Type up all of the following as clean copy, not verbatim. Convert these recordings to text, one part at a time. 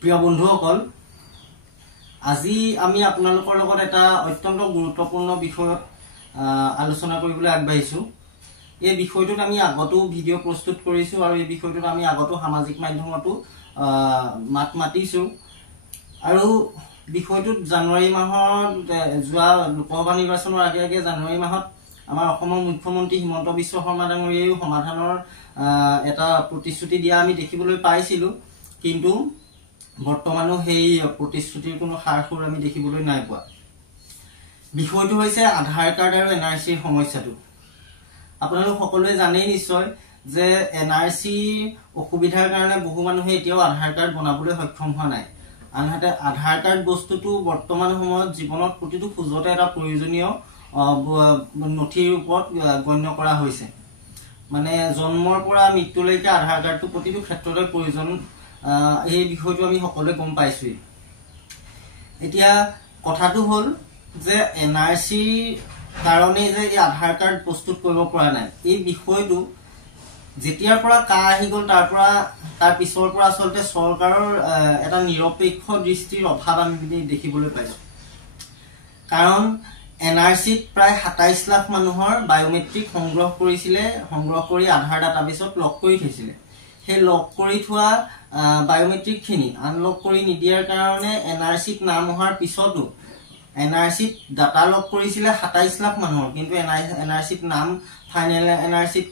প্ৰিয় বন্ধুসকল, আজি আমি আপোনালোকৰ লগত এটা অত্যন্ত গুৰুত্বপূৰ্ণ বিষয়ত আলোচনা কৰিবলৈ আগবাঢ়িছো। এই বিষয়টোত আমি আগতো ভিডিঅ' প্ৰস্তুত কৰিছো আৰু এই বিষয়টোত আমি আগতো সামাজিক মাধ্যমতো মাত মাতিছো আৰু বিষয়টোত জানুৱাৰী মাহত যোৱা লোকসভা নিৰ্বাচনৰ আগে আগে জানুৱাৰী মাহত আমাৰ অসমৰ মুখ্যমন্ত্ৰী হিমন্ত বিশ্ব শৰ্মা ডাঙৰীয়াই সমাধানৰ এটা প্ৰতিশ্ৰুতি দিয়া আমি দেখিবলৈ পাইছিলো, কিন্তু বৰ্তমানো সেই প্ৰতিশ্ৰুতিৰ কোনো সাৰসুৰ আমি দেখিবলৈ নাই পোৱা। বিষয়টো হৈছে আধাৰ কাৰ্ড আৰু এনআৰচিৰ সমস্যাটো। আপোনালোক সকলোৱে জানেই নিশ্চয় যে এনআৰচি অসুবিধাৰ কাৰণে বহু মানুহে এতিয়াও আধাৰ কাৰ্ড বনাবলৈ সক্ষম হোৱা নাই। আনহাতে আধাৰ কাৰ্ড বস্তুটো বৰ্তমান সময়ত জীৱনত প্ৰতিটো খোজতে এটা প্ৰয়োজনীয় নথিৰ ৰূপত গণ্য কৰা হৈছে। মানে জন্মৰ পৰা মৃত্যুলৈকে আধাৰ কাৰ্ডটো প্ৰতিটো ক্ষেত্ৰতে প্ৰয়োজন। এই বিষয়টো আমি সকলোৱে গম পাইছোই। এতিয়া কথাটো হ'ল যে এনআৰচিৰ কাৰণে যে এই আধাৰ কাৰ্ড প্ৰস্তুত কৰিব পৰা নাই, এই বিষয়টো যেতিয়াৰ পৰা আহি গ'ল তাৰ পিছৰ পৰা আচলতে চৰকাৰৰ এটা নিৰপেক্ষ দৃষ্টিৰ অভাৱ আমি দেখিবলৈ পাইছো। কাৰণ এনআৰচিত প্ৰায় ২৭ লাখ মানুহৰ বায়োমেট্ৰিক সংগ্ৰহ কৰি আধাৰ ডাটাবেছত লক কৰি থৈছিলে। সেই লক কৰি থোৱা বায়োমেট্ৰিকখিনি আনলক কৰি নিদিয়াৰ কাৰণে এনআৰচিত নাম অহাৰ পিছতো এনআৰচিত ডাটা লক কৰিছিলে ২৭ লাখ মানুহৰ, কিন্তু এনআৰচিত নাম ফাইনেল এনআৰচিত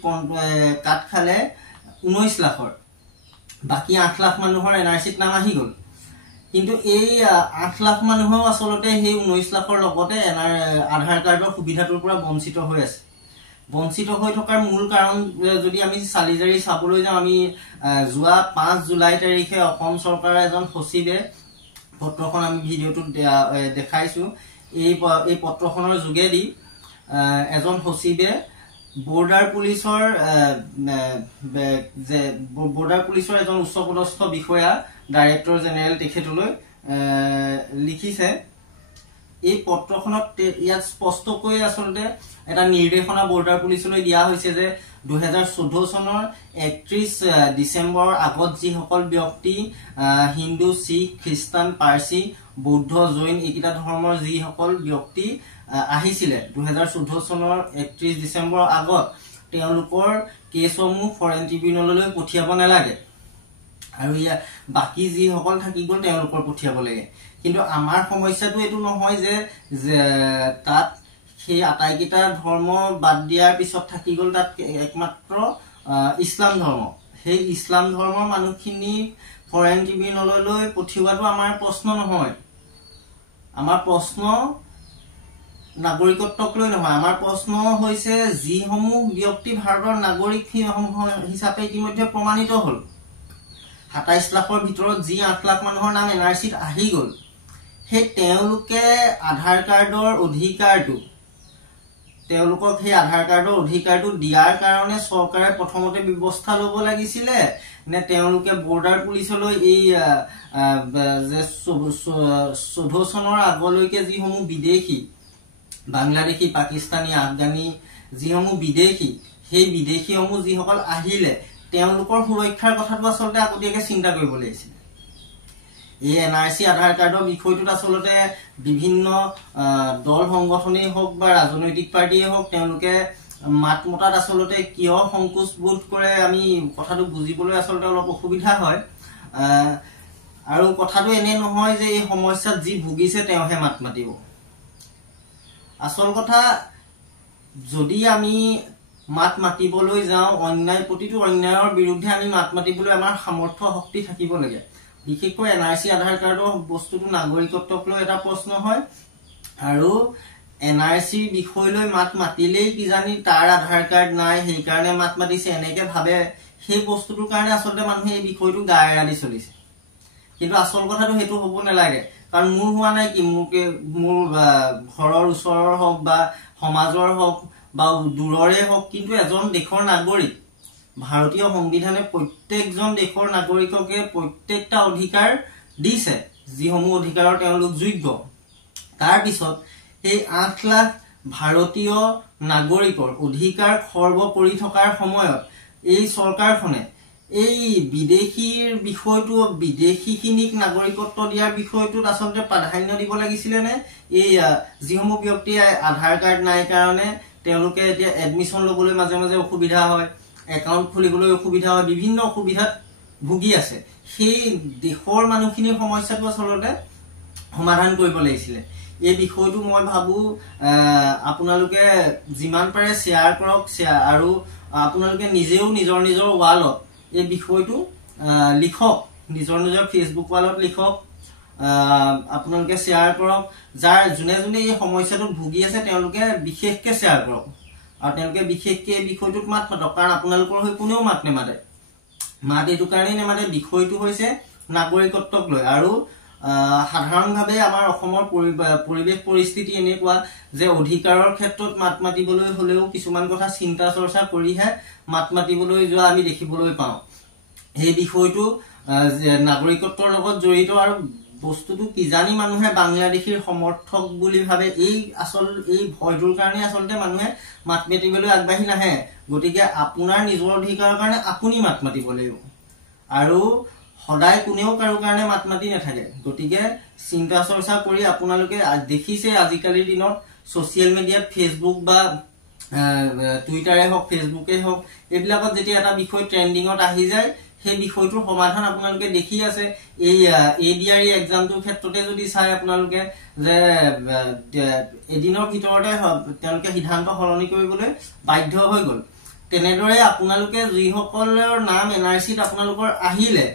কাট খালে ১৯ লাখৰ। বাকী ৮ লাখ মানুহৰ এনআৰচিত নাম আহি গ'ল, কিন্তু এই ৮ লাখ মানুহেও আচলতে সেই ১৯ লাখৰ লগতে আধাৰ কাৰ্ডৰ সুবিধাটোৰ পৰা বঞ্চিত হৈ আছে। বঞ্চিত হৈ থকাৰ মূল কাৰণ যদি আমি চালি জাৰি চাবলৈ যাওঁ, আমি যোৱা ৫ জুলাই তাৰিখে অসম চৰকাৰৰ এজন সচিবে পত্ৰখন আমি ভিডিঅ'টোত দেখাইছো। এই পত্ৰখনৰ যোগেদি এজন সচিবে বৰ্ডাৰ পুলিচৰ এজন উচ্চপদস্থ বিষয়া ডাইৰেক্টৰ জেনেৰেল তেখেতলৈ লিখিছে। এই পত্ৰখনত ইয়াত স্পষ্টকৈ আচলতে এটা নিৰ্দেশনা বৰ্ডাৰ পুলিচলৈ দিয়া হৈছে যে ২০১৪ চনৰ ৩১ ডিচেম্বৰৰ আগত যিসকল ব্যক্তি হিন্দু, শিখ, খ্ৰীষ্টান, পাৰ্চী, বৌদ্ধ, জৈন এইকেইটা ধৰ্মৰ যিসকল ব্যক্তি আহিছিলে ২০১৪ চনৰ ৩১ ডিচেম্বৰৰ আগত, তেওঁলোকৰ কেছসমূহ ফৰেন ট্ৰিবিউনেললৈ পঠিয়াব নালাগে আৰু বাকী যিসকল থাকি গ'ল তেওঁলোকৰ পঠিয়াব লাগে। কিন্তু আমাৰ সমস্যাটো এইটো নহয় যে তাত সেই আটাইকেইটা ধৰ্ম বাদ দিয়াৰ পিছত থাকি গ'ল তাত একমাত্ৰ ইছলাম ধৰ্ম। সেই ইছলাম ধৰ্মৰ মানুহখিনি ফৰেন ট্ৰিবিউনেললৈ পঠিওৱাটো আমাৰ প্ৰশ্ন নহয়। আমাৰ প্ৰশ্ন নাগৰিকত্বক লৈ নহয়, আমাৰ প্ৰশ্ন হৈছে যিসমূহ ব্যক্তি ভাৰতৰ নাগৰিক হিচাপে ইতিমধ্যে প্ৰমাণিত হ'ল। ২৭ লাখৰ ভিতৰত যি ৮ লাখ মানুহৰ নাম এনআৰচিত আহি গ'ল, সেই তেওঁলোকে আধাৰ কাৰ্ডৰ অধিকাৰটো দিয়াৰ কাৰণে চৰকাৰে প্ৰথমতে ব্যৱস্থা ল'ব লাগিছিলে নে তেওঁলোকে বৰ্ডাৰ পুলিচলৈ এই ১৪ চনৰ আগলৈকে যিসমূহ বিদেশী বাংলাদেশী, পাকিস্তানী, আফগানী যিসমূহ বিদেশী, সেই বিদেশীসমূহ যিসকল আহিলে তেওঁলোকৰ সুৰক্ষাৰ কথাটো আচলতে আগতীয়াকৈ চিন্তা কৰিব লাগিছিল। এই এনআৰচি আধাৰ কাৰ্ডৰ বিষয়টোত আচলতে বিভিন্ন দল সংগঠনেই হওক বা ৰাজনৈতিক পাৰ্টিয়ে হওক তেওঁলোকে মাত মতাত আচলতে কিয় সংকোচ বোধ কৰে আমি কথাটো বুজিবলৈ আচলতে অলপ অসুবিধা হয়। আৰু কথাটো এনে নহয় যে এই সমস্যাত যি ভুগিছে তেওঁহে মাত মাতিব। আচল কথা, যদি আমি মাত মাতিবলৈ যাওঁ প্ৰতিটো অন্যায়ৰ বিৰুদ্ধে আমি মাত মাতিবলৈ আমাৰ সামৰ্থ্য শক্তি থাকিব লাগে। বিশেষকৈ এনআৰচি আধাৰ কাৰ্ডৰ বস্তুটো নাগৰিকত্বক লৈ এটা প্ৰশ্ন হয় আৰু এনআৰচিৰ বিষয়লৈ মাত মাতিলেই কিজানি তাৰ আধাৰ কাৰ্ড নাই সেইকাৰণে মাত মাতিছে এনেকে ভাবে। সেই বস্তুটোৰ কাৰণে আচলতে মানুহে এই বিষয়টো গা এৰা দি চলিছে। কিন্তু আচল কথাটো সেইটো হ'ব নালাগে। কাৰণ মোৰ হোৱা নাই কি, মোৰ ঘৰৰ ওচৰৰ হওক বা সমাজৰ হওক বা দূৰৰে হওক, কিন্তু এজন দেশৰ নাগৰিক, ভাৰতীয় সংবিধানে প্ৰত্যেকজন দেশৰ নাগৰিককে প্ৰত্যেকটা অধিকাৰ দিছে, যিসমূহ অধিকাৰৰ তেওঁলোক যোগ্য। তাৰপিছত সেই ৮ লাখ ভাৰতীয় নাগৰিকৰ অধিকাৰ খৰ্ব কৰি থকাৰ সময়ত এই চৰকাৰখনে এই বিদেশীৰ বিষয়টো বিদেশীখিনিক নাগৰিকত্ব দিয়াৰ বিষয়টোত আচলতে প্ৰাধান্য দিব লাগিছিলে নে এই যিসমূহ ব্যক্তিয়ে আধাৰ কাৰ্ড নাই কাৰণে তেওঁলোকে এতিয়া এডমিশন লবলৈ মাজে মাজে অসুবিধা হয় একাউন্ট খুলিবলৈ অসুবিধা হয় বিভিন্ন অসুবিধাত ভুগি আছে সেই দেশৰ মানুহখিনিৰ সমস্যাটো আচলতে সমাধান কৰিব লাগিছিলে এই বিষয়টো মই ভাবো আপোনালোকে যিমান পাৰে শেয়াৰ কৰক আৰু আপোনালোকে নিজেও নিজৰ নিজৰ ৱালত এই বিষয়টো লিখক নিজৰ নিজৰ ফেসবুক ৱালত লিখক আপোনালোকে শেয়াৰ কৰক যাৰ জুনে জুনে এই সমস্যাটোত ভুগি আছে তেওঁলোকে বিশেষকৈ শেয়াৰ কৰক আৰু তেওঁলোকে বিশেষকৈ এই বিষয়টোত মাত মাতক কাৰণ আপোনালোকৰ হৈ কোনেও মাত নেমাতে মাত এইটো কাৰণেই নেমাতে বিষয়টো হৈছে নাগৰিকত্বক লৈ আৰু সাধাৰণভাৱে আমাৰ অসমৰ পৰিৱেশ পৰিস্থিতি এনেকুৱা যে অধিকাৰৰ ক্ষেত্ৰত মাত মাতিবলৈ হলেও কিছুমান কথা চিন্তা চৰ্চা কৰিহে মাত মাতিবলৈ যোৱা আমি দেখিবলৈ পাওঁ এই বিষয়টো নাগৰিকত্বৰ লগত জড়িত আৰু বস্তুটো কিজানি মানুহে বাংলাদেশীৰ সমৰ্থক বুলি ভাবে এই ভয়টোৰ কাৰণে আচলতে মানুহে মাত মাতিবলৈ আগবাঢ়ি নাহে গতিকে আপোনাৰ নিজৰ অধিকাৰৰ কাৰণে আপুনি মাত মাতিব লাগিব আৰু সদায় কোনেও কাৰো কাৰণে মাত মাতি নাথাকে গতিকে চিন্তা চৰ্চা কৰি আপোনালোকে দেখিছে আজিকালিৰ দিনত সোশ্যাল মিডিয়াত ফেসবুক বা টুইটাৰে হওক ফেসবুকে হওক এইবিলাকত যেতিয়া এটা বিষয় ট্ৰেন্ডিংত আহি যায় সেই বিষয়টোৰ সমাধান আপোনালোকে দেখি আছে এই এডিআৰই এক্সামটোৰ ক্ষেত্ৰতে যদি চাই আপোনালোকে যে এদিনৰ ভিতৰতে তেওঁলোকে সিদ্ধান্ত সলনি কৰিবলৈ বাধ্য হৈ গল তেনেদৰে আপোনালোকে যিসকলৰ নাম এনআৰসিত আপোনালোকৰ আহিলে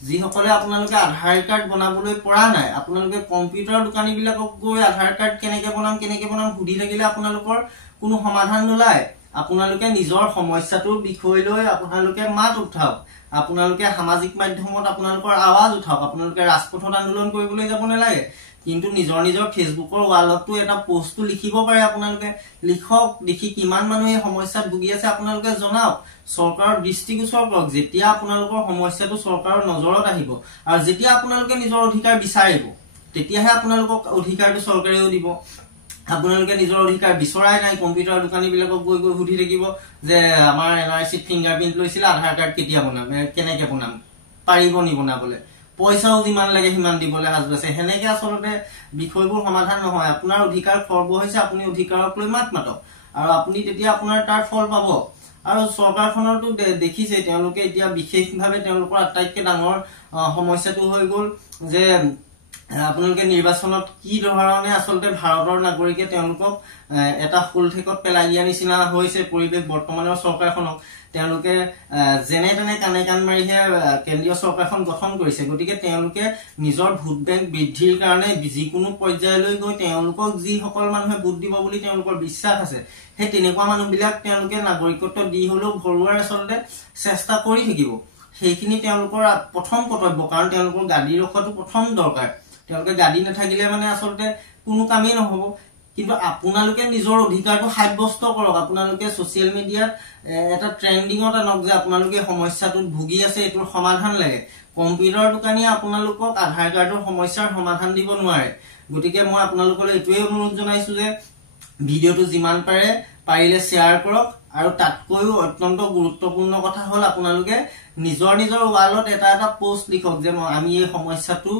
যিসকলে আপোনালোকে আধাৰ কাৰ্ড বনাবলৈ পৰা নাই আপোনালোকে কম্পিউটাৰ দোকানী বিলাকক গৈ আধাৰ কাৰ্ড কেনেকে বনাম সুধি থাকিলে আপোনালোকৰ কোনো সমাধান নোলায় আপোনালোকে নিজৰ সমস্যাটোৰ বিষয় লৈ আপোনালোকে মাত উঠাওক আপোনালোকে সামাজিক মাধ্যমত আপোনালোকৰ আৱাজ উঠাওক আপোনালোকে ৰাজপথত আন্দোলন কৰিবলৈ যাব নালাগে কিন্তু নিজৰ নিজৰ ফেসবুকৰ ৱালতো এটা পোষ্টটো লিখিব পাৰে আপোনালোকে লিখক দেখি কিমান মানুহে সমস্যাত ভুগি আছে আপোনালোকে জনাওক চৰকাৰৰ দৃষ্টিগোচৰ কৰক যেতিয়া আপোনালোকৰ সমস্যাটো চৰকাৰৰ নজৰত আহিব আৰু যেতিয়া আপোনালোকে নিজৰ অধিকাৰ বিচাৰিব তেতিয়াহে আপোনালোকক অধিকাৰটো চৰকাৰেও দিব আপোনালোকে নিজৰ অধিকাৰ বিচৰাই নাই কম্পিউটাৰ দোকানী বিলাকক গৈ গৈ সুধি থাকিব যে আমাৰ এনআৰসিত ফিংগাৰপ্ৰিন্ট লৈছিল আধাৰ কাৰ্ড কেতিয়া বনাম কেনেকে বনাম পাৰিব নি বনাবলৈ পইচাও যিমান লাগে সিমান দিবলৈ সাজু হেনেকে আচলতে বিষয়বোৰ সমাধান নহয় আপোনাৰ অধিকাৰ খৰ্ব হৈছে আপুনি অধিকাৰক লৈ মাত মাতক আৰু আপুনি তেতিয়া আপোনাৰ তাৰ ফল পাব আৰু চৰকাৰখনৰটো দেখিছে তেওঁলোকে এতিয়া বিশেষভাৱে তেওঁলোকৰ আটাইতকৈ ডাঙৰ সমস্যাটো হৈ গল যে আপোনালোকে নিৰ্বাচনত কি ধৰণে আচলতে ভাৰতৰ নাগৰিকে তেওঁলোকক এটা ফুলঠেকত পেলাই দিয়া নিচিনা হৈছে পৰিৱেশ বৰ্তমানৰ চৰকাৰখনক তেওঁলোকে যেনে তেনে কানে কান মাৰিহে কেন্দ্ৰীয় চৰকাৰখন গঠন কৰিছে গতিকে তেওঁলোকে নিজৰ ভোট বেংক বৃদ্ধিৰ কাৰণে যিকোনো পৰ্যায়লৈ গৈ তেওঁলোকক যিসকল মানুহে ভোট দিব বুলি তেওঁলোকৰ বিশ্বাস আছে সেই তেনেকুৱা মানুহবিলাক তেওঁলোকে নাগৰিকত্ব দি হলেও ভৰোৱাৰ আচলতে চেষ্টা কৰি থাকিব সেইখিনি তেওঁলোকৰ প্ৰথম কৰ্তব্য কাৰণ তেওঁলোকৰ গাদী ৰখাটো প্ৰথম দৰকাৰ তেওঁলোকে গাদী নাথাকিলে মানে আচলতে কোনো কামেই নহব কিন্তু আপোনালোকে নিজৰ অধিকাৰটো সাব্যস্ত কৰক আপোনালোকে সোশ্যাল মিডিয়াত এটা ট্ৰেন্ডিংত আনক যে আপোনালোকে সমস্যাটোত ভুগি আছে এটোৰ সমাধান লাগে কম্পিউটাৰ দোকানী আপোনালোকক আধাৰ কাৰ্ডৰ সমস্যাৰ সমাধান দিব নোৱাৰে গতিকে মই আপোনালোকলৈ এটোৱে অনুৰোধ জনাইছো যে ভিডিওটো যিমান পাৰিলে শেয়াৰ কৰক আৰু তাতকৈও অত্যন্ত গুৰুত্বপূৰ্ণ কথা হল আপোনালোকে নিজৰ নিজৰ ৱালত এটা পোষ্ট লিখক যে আমি এই সমস্যাটো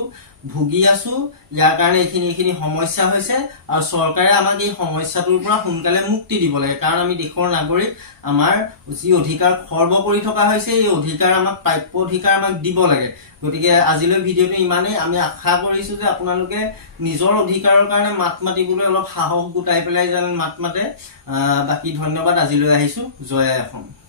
ভুগি আছো ইয়াৰ কাৰণে এইখিনি সমস্যা হৈছে আৰু চৰকাৰে আমাক এই সমস্যাটোৰ পৰা সোনকালে মুক্তি দিব লাগে কাৰণ আমি দেশৰ নাগৰিক আমাৰ যি অধিকাৰ খৰ্ব কৰি থকা হৈছে এই অধিকাৰ আমাক প্ৰাপ্য অধিকাৰ আমাক দিব লাগে গতিকে আজিলৈ ভিডিওটো ইমানেই আমি আশা কৰিছো যে আপোনালোকে নিজৰ অধিকাৰৰ কাৰণে মাত মাতিবলৈ অলপ সাহস গোটাই পেলাই যেন মাত মাতে বাকি ধন্যবাদ আজিলৈ আহিছো জয় অসম